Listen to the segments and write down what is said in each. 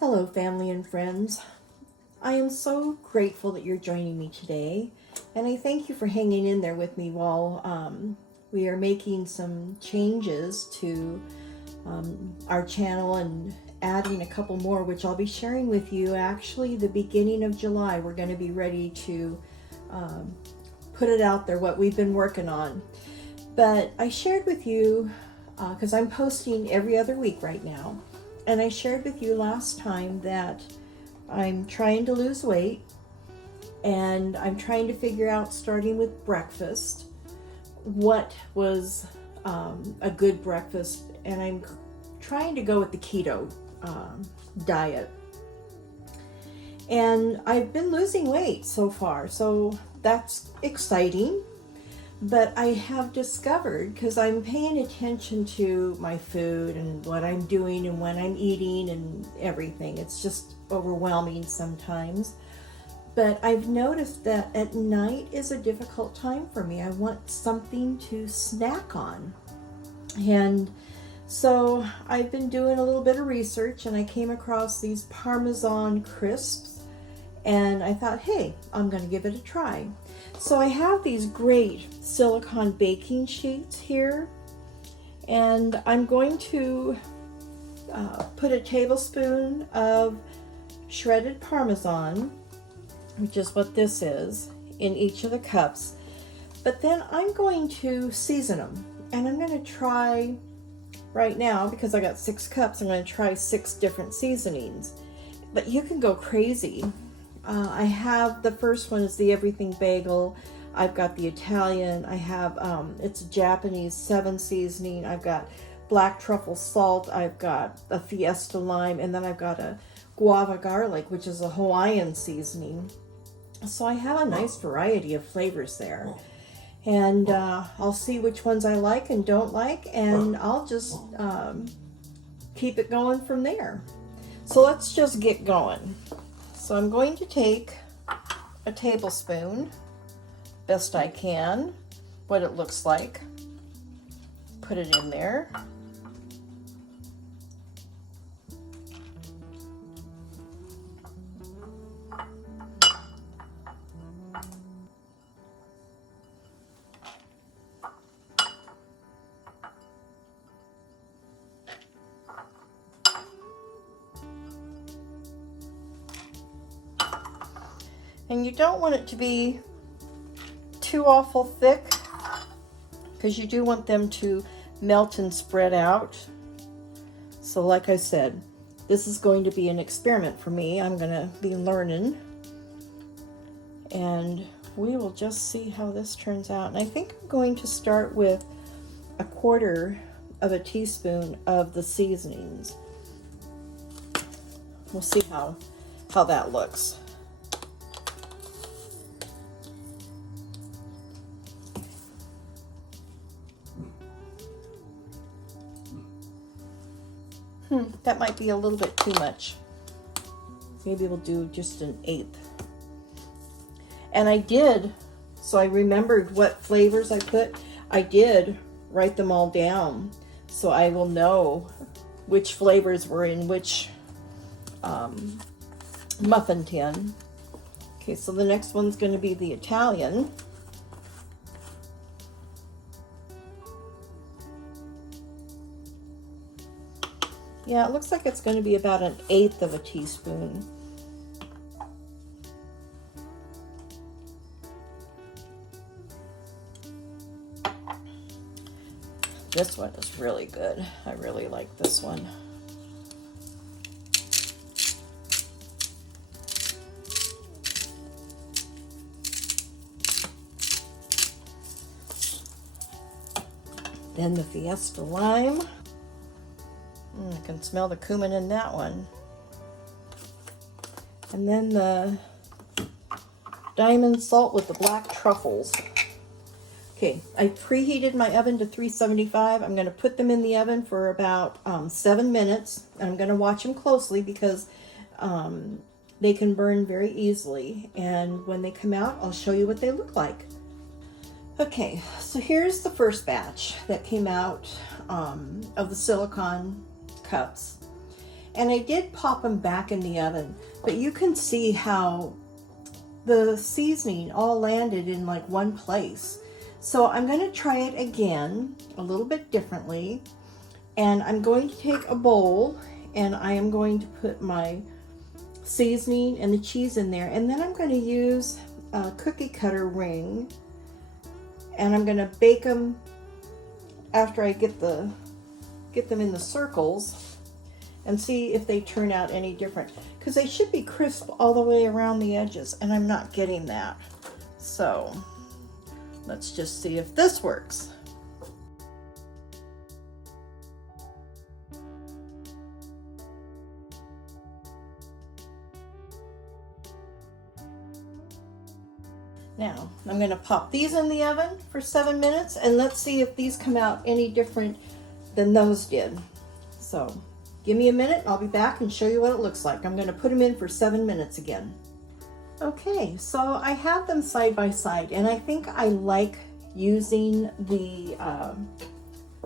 Hello, family and friends. I am so grateful that you're joining me today, and I thank you for hanging in there with me while we are making some changes to our channel and adding a couple more, which I'll be sharing with you. Actually, the beginning of July, we're going to be ready to put it out there, what we've been working on. But I shared with you, because I'm posting every other week right now, and I shared with you last time that I'm trying to lose weight and I'm trying to figure out, starting with breakfast, what was a good breakfast, and I'm trying to go with the keto diet. And I've been losing weight so far, so that's exciting. But I have discovered, because I'm paying attention to my food and what I'm doing and when I'm eating and everything, it's just overwhelming sometimes. But I've noticed that at night is a difficult time for me. I want something to snack on. And so I've been doing a little bit of research, and I came across these Parmesan crisps, and I thought, hey, I'm going to give it a try. So I have these great silicone baking sheets here, and I'm going to put a tablespoon of shredded Parmesan, which is what this is, in each of the cups. But then I'm going to season them, and I'm going to try right now, because I got 6 cups, I'm going to try 6 different seasonings. But you can go crazy. I have, the first one is the everything bagel. I've got the Italian. I have, it's a Japanese 7 seasoning. I've got black truffle salt. I've got a Fiesta lime. And then I've got a guava garlic, which is a Hawaiian seasoning. So I have a nice variety of flavors there. And I'll see which ones I like and don't like. And I'll just keep it going from there. So let's just get going. So I'm going to take a tablespoon, best I can, what it looks like, put it in there. And you don't want it to be too awful thick, because you do want them to melt and spread out. So like I said, this is going to be an experiment for me. I'm going to be learning, and we will just see how this turns out. And I think I'm going to start with 1/4 of a teaspoon of the seasonings. We'll see how that looks. That might be a little bit too much. Maybe we'll do just 1/8. And I did, so I remembered what flavors I put. I did write them all down, so I will know which flavors were in which muffin tin. Okay, so the next one's going to be the Italian. Yeah, it looks like it's going to be about 1/8 of a teaspoon. This one is really good. I really like this one. Then the Fiesta lime. I can smell the cumin in that one. And then the diamond salt with the black truffles. Okay, I preheated my oven to 375. I'm going to put them in the oven for about 7 minutes. And I'm going to watch them closely, because they can burn very easily. And when they come out, I'll show you what they look like. Okay, so here's the first batch that came out of the silicone cups. And I did pop them back in the oven, but you can see how the seasoning all landed in like one place. So I'm going to try it again a little bit differently. And I'm going to take a bowl and I am going to put my seasoning and the cheese in there. And then I'm going to use a cookie cutter ring and I'm going to bake them after I get them in the circles and see if they turn out any different, because they should be crisp all the way around the edges and I'm not getting that. So let's just see if this works. Now, I'm going to pop these in the oven for 7 minutes and let's see if these come out any different than those did. So, give me a minute, I'll be back and show you what it looks like. I'm going to put them in for 7 minutes again. Okay, so I have them side by side and I think I like using the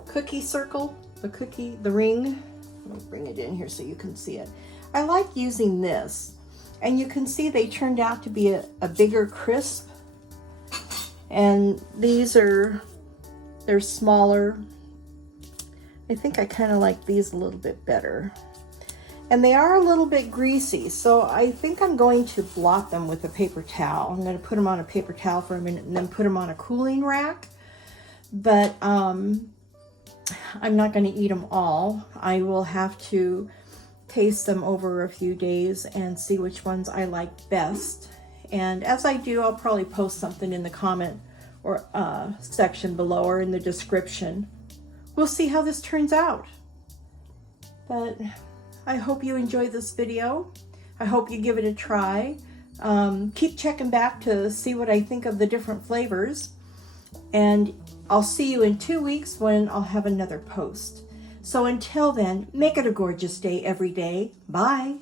cookie circle, the ring. Let me bring it in here so you can see it. I like using this and you can see they turned out to be a bigger crisp. And these they're smaller. I think I kind of like these a little bit better. And they are a little bit greasy, so I think I'm going to blot them with a paper towel. I'm going to put them on a paper towel for a minute and then put them on a cooling rack. But I'm not going to eat them all. I will have to taste them over a few days and see which ones I like best. And as I do, I'll probably post something in the comment or section below or in the description. We'll see how this turns out. But I hope you enjoyed this video. I hope you give it a try. Keep checking back to see what I think of the different flavors. And I'll see you in 2 weeks when I'll have another post. So until then, make it a gorgeous day every day. Bye.